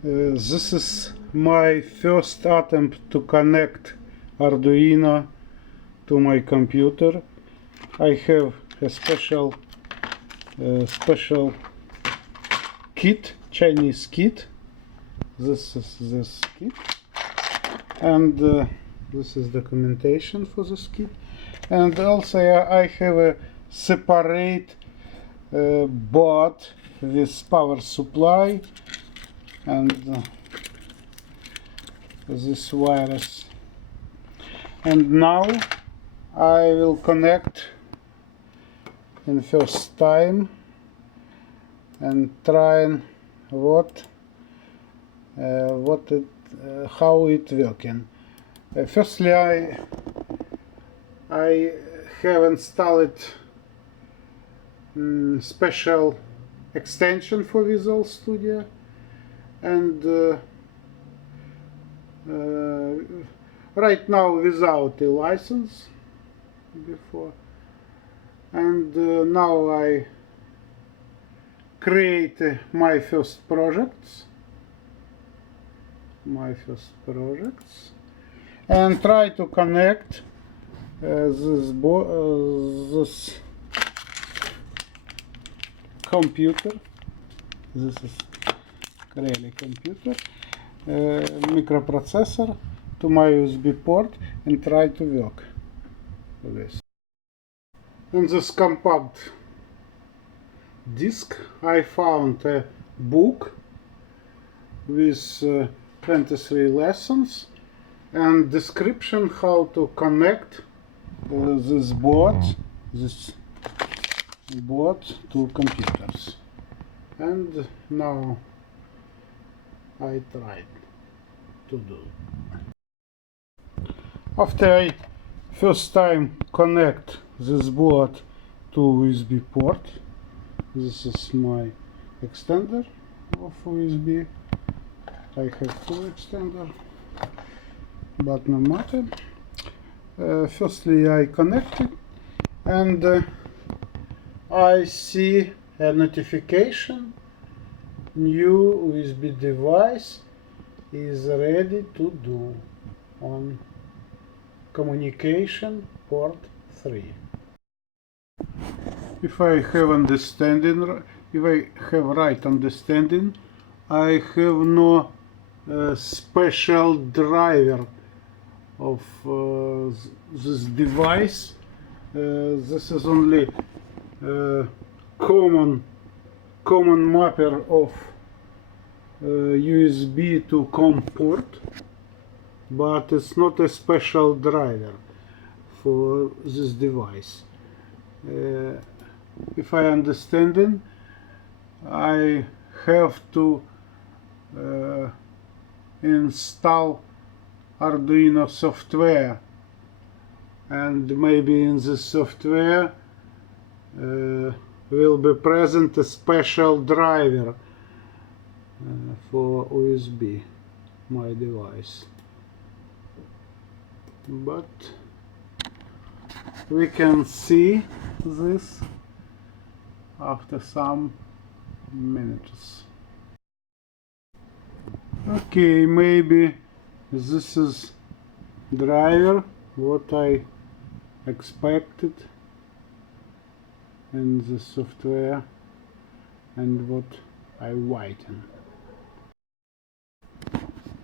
This is my first attempt to connect Arduino to my computer. I have a special kit, Chinese kit. This is this kit, and this is documentation for this kit. And also I have a separate board with power supply and this wires. And now I will connect in first time and try how it working. Firstly, I have installed special extension for Visual Studio, and right now without a license before, and now I create my first projects and try to connect this computer. This is really computer microprocessor to my USB port and try to work with this. On this compact disk I found a book with 23 lessons and description how to connect this board to computers. And now I tried to do. After I first time connect this board to USB port, this is my extender of USB. I have two extender, but no matter. Firstly I connected, and I see a notification: new USB device is ready to do on communication port 3. If I have right understanding, I have no special driver of this device. This is only common mapper of USB to COM port, but it's not a special driver for this device. If I understand, I have to install Arduino software, and maybe in this software will be present a special driver for USB my device, but we can see this after some minutes. Okay, maybe this is driver what I expected in the software and what I written.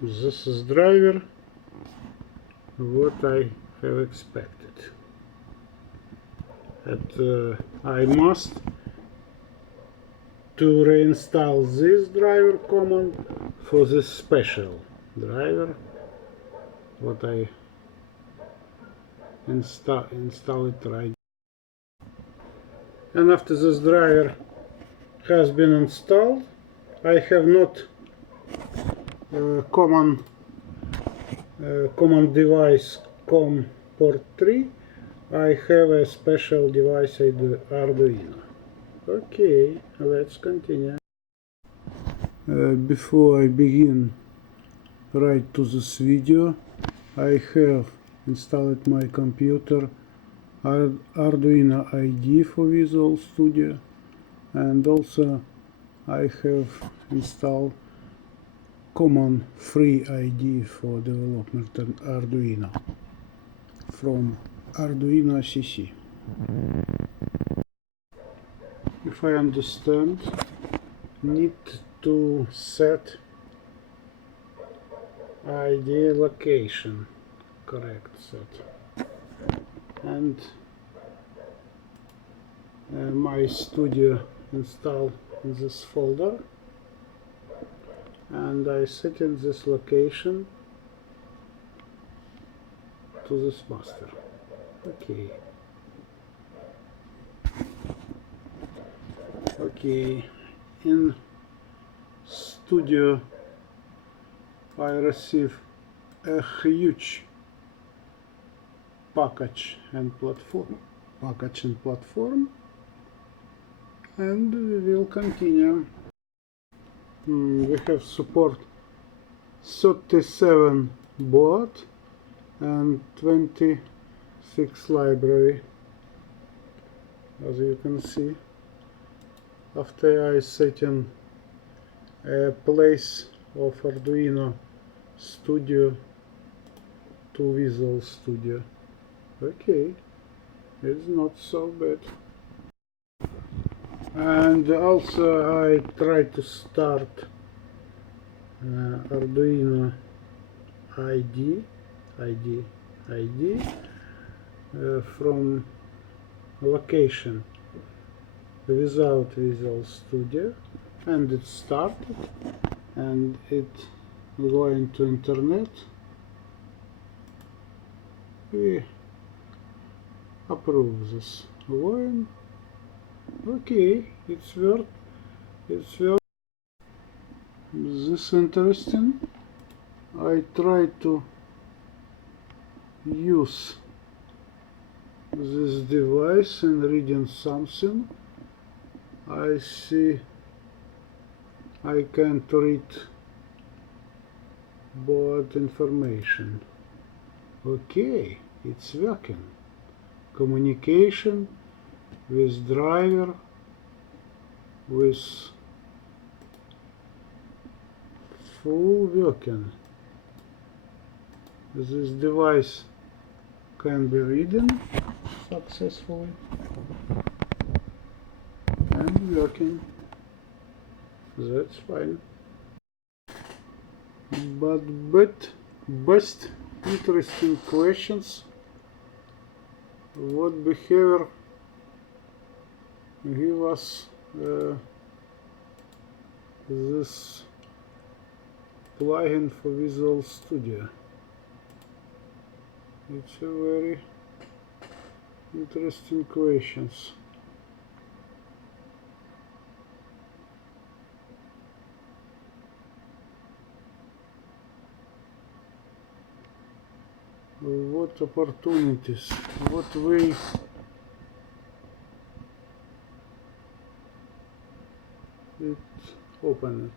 This is driver what I have expected. And I must to reinstall this driver command for this special driver what I install it right. And after this driver has been installed, I have not common device COM port 3. I have a special device Arduino. Okay, let's continue. Before I begin right to this video, I have installed my computer Arduino IDE for Visual Studio, and also I have installed common free IDE for development on Arduino from Arduino CC. If I understand, need to set IDE location, correct set, and my studio installed in this folder, and I set in this location to this master. Okay. Okay, in studio I receive a huge package and platform, and we will continue. We have support 37 board and 26 library, as you can see. After I set in a place of Arduino Studio to Visual Studio. Okay, it's not so bad. And also I try to start Arduino ID from location without Visual Studio, and it started, and it going to internet. We approve this line. Okay, it's work. This interesting. I try to use this device and reading something. I see I can't read board information. Okay, it's working. Communication with driver, with full working. This device can be reading successfully and working. That's fine. But best interesting questions: what behavior give us this plugin for Visual Studio? It's a very interesting questions. What opportunities, what way it opened,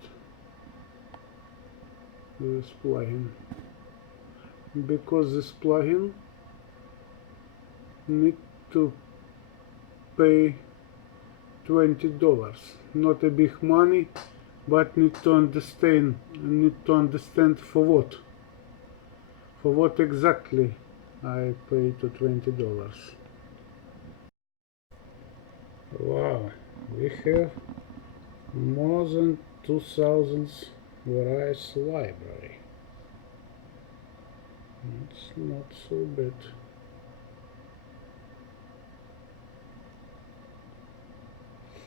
this plugin, because this plugin need to pay $20, not a big money, but need to understand for what exactly I pay to $20. Wow, we have more than 2000 various library. It's not so bad.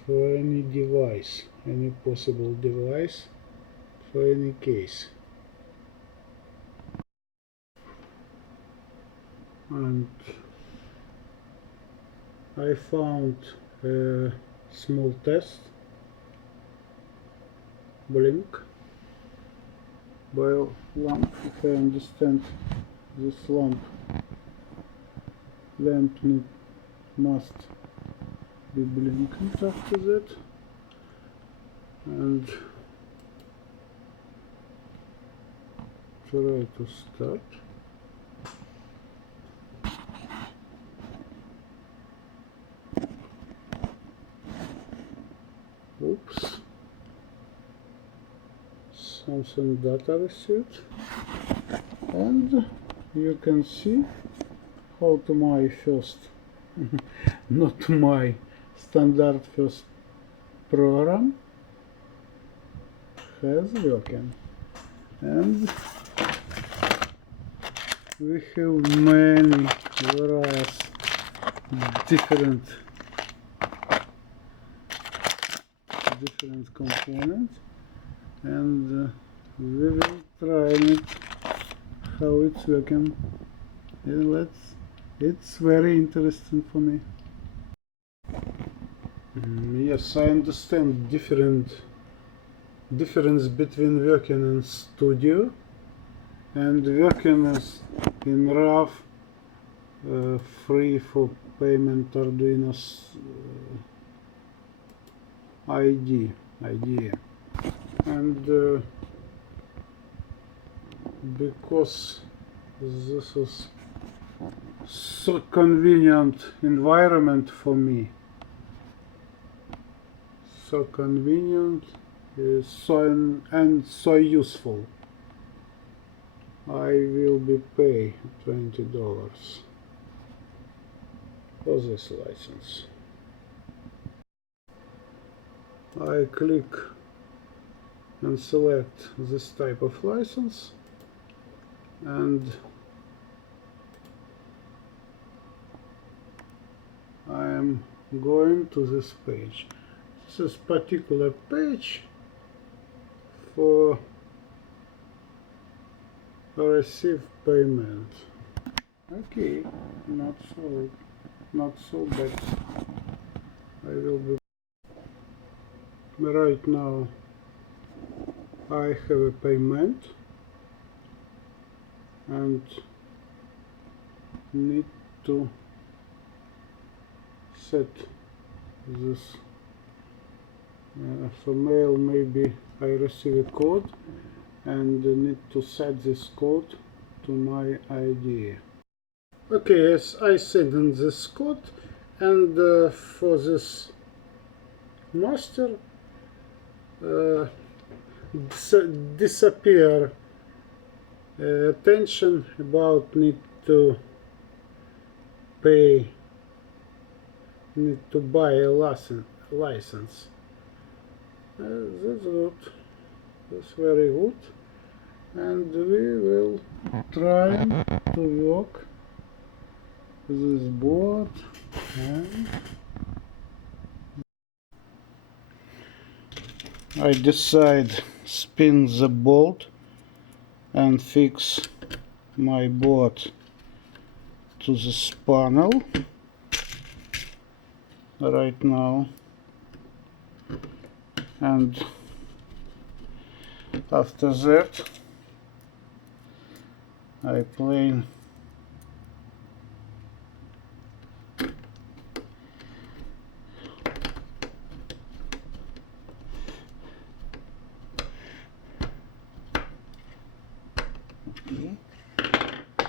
For any device, any possible device, for any case. And I found a small test, blink by lamp. If I understand, this lamp must be blinking after that, and try to start. Oops, something data received, and you can see how to my first not my standard first program has working, and we have many various different components, and we will try it how it's working. And it's very interesting for me. Yes, I understand difference between working in studio and working as in rough free for payment Arduino's idea, and because this is so convenient environment for me, so convenient, and so useful, I will be pay $20 for this license. I click and select this type of license, and I am going to this page. This particular page for receive payment. Okay, not so bad. I will be right now. I have a payment and need to set this for mail. Maybe I receive a code and need to set this code to my ID. Okay, as I send in this code, and for this master disappear attention about need to buy a license. That's good. That's very good, and we will try to work this board. And I decide spin the bolt and fix my board to this panel right now, and after that I plane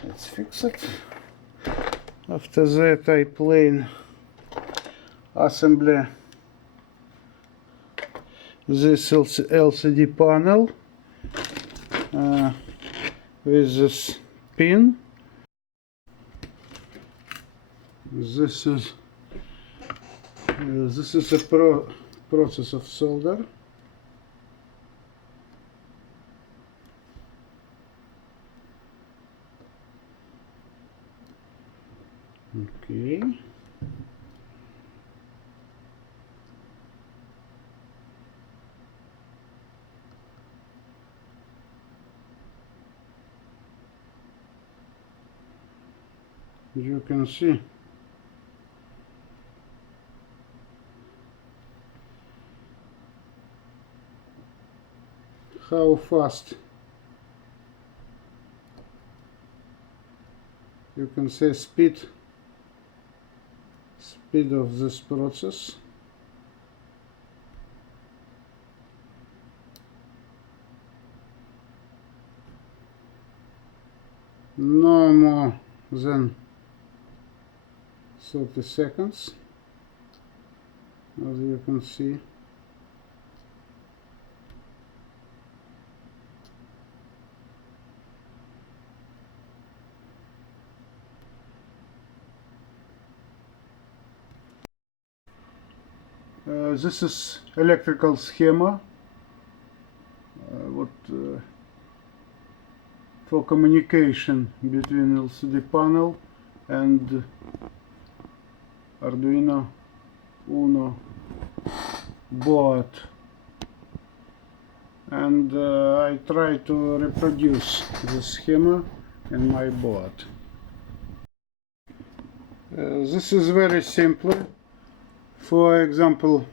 let's fix it. After that I plane assembly this LCD panel with this pin. This is a process of solder. Okay. You can see how fast you can say speed of this process. No more than 30 seconds, as you can see. This is electrical schema for communication between LCD panel and Arduino Uno board, and I try to reproduce the schema in my board. This is very simple. For example,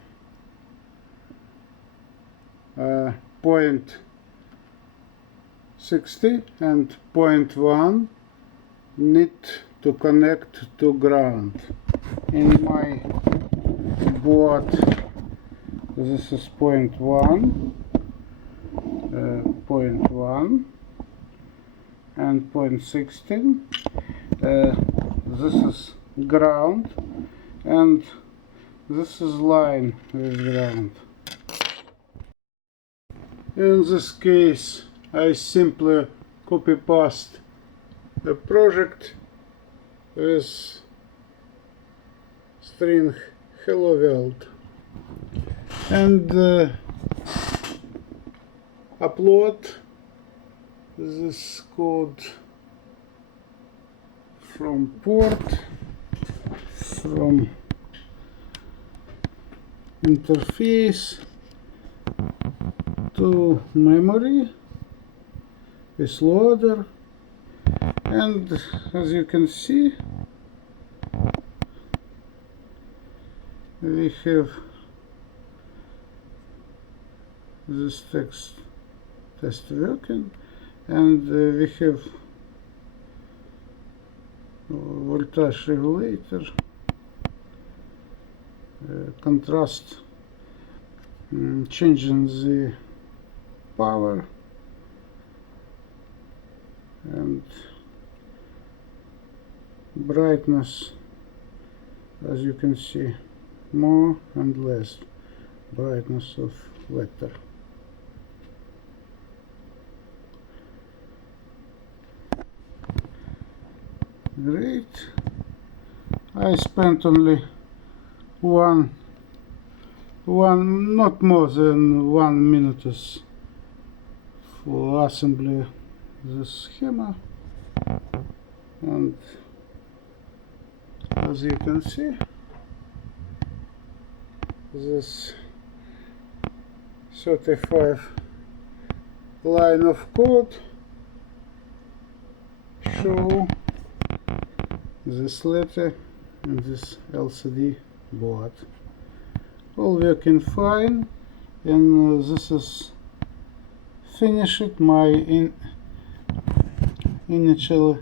point 60 and point 1 need to connect to ground. In my board, this is point 1, and point 16. This is ground, and this is line with ground. In this case, I simply copy-paste the project with string hello world and upload this code from port, from interface to memory with loader, and as you can see, we have this test working, and we have voltage regulator, contrast, changing the power, and brightness, as you can see, more and less brightness of vector. Great. I spent only not more than 1 minute for assembly the schema, and as you can see, this 35 line of code show this letter in this LCD board. All working fine, and this is finished my initial,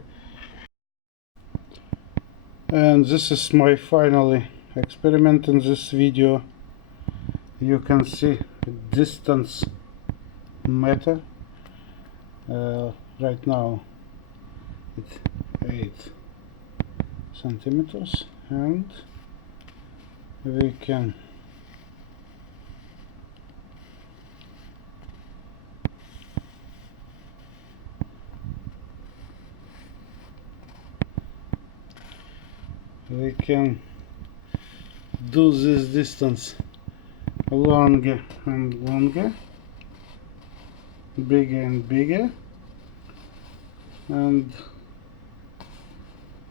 and this is my final experiment. In this video you can see distance matter. Right now it's 8 centimeters, and we can do this distance longer and longer, bigger and bigger, and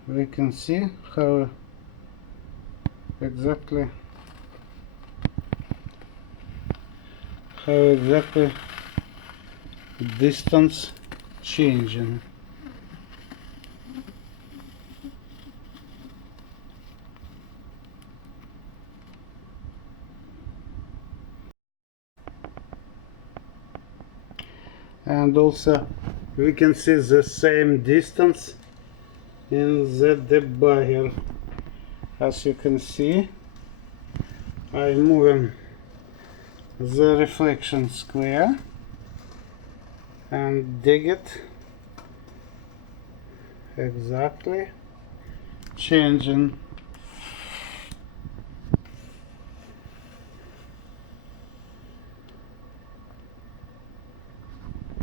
we can see how exactly distance changing. And also we can see the same distance in the debugger. As you can see, I'm moving the reflection square and dig it exactly, changing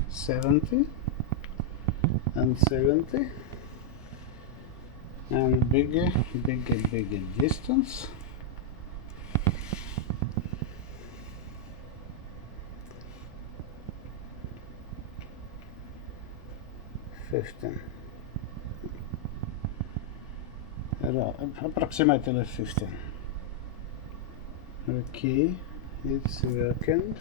'70 and 70, and bigger distance, 15. Approximately 15. Okay, it's working.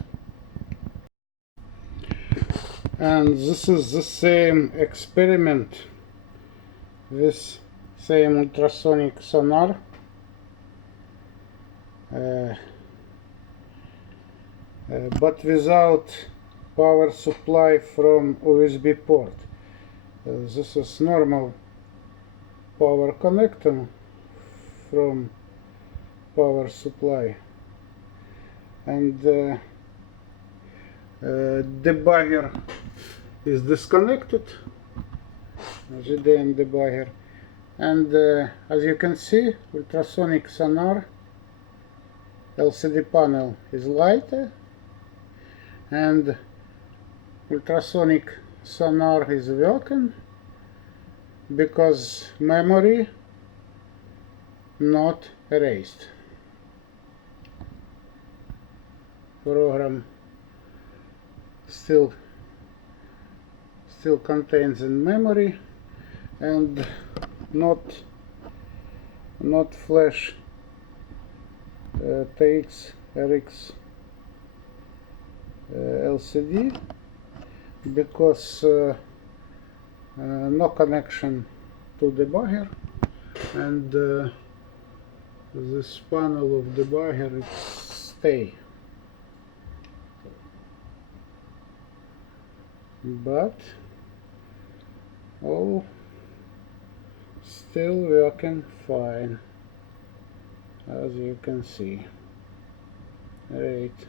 And this is the same experiment with same ultrasonic sonar. But without power supply from USB port. This is normal power connector from power supply, and debugger is disconnected, GDM debugger, and as you can see, ultrasonic sonar LCD panel is lighter, and ultrasonic sonar is working because memory not erased. Program still contains in memory, and not flash TX RX LCD, because no connection to debugger, and this panel of debugger stay, but all still working fine, as you can see. Right.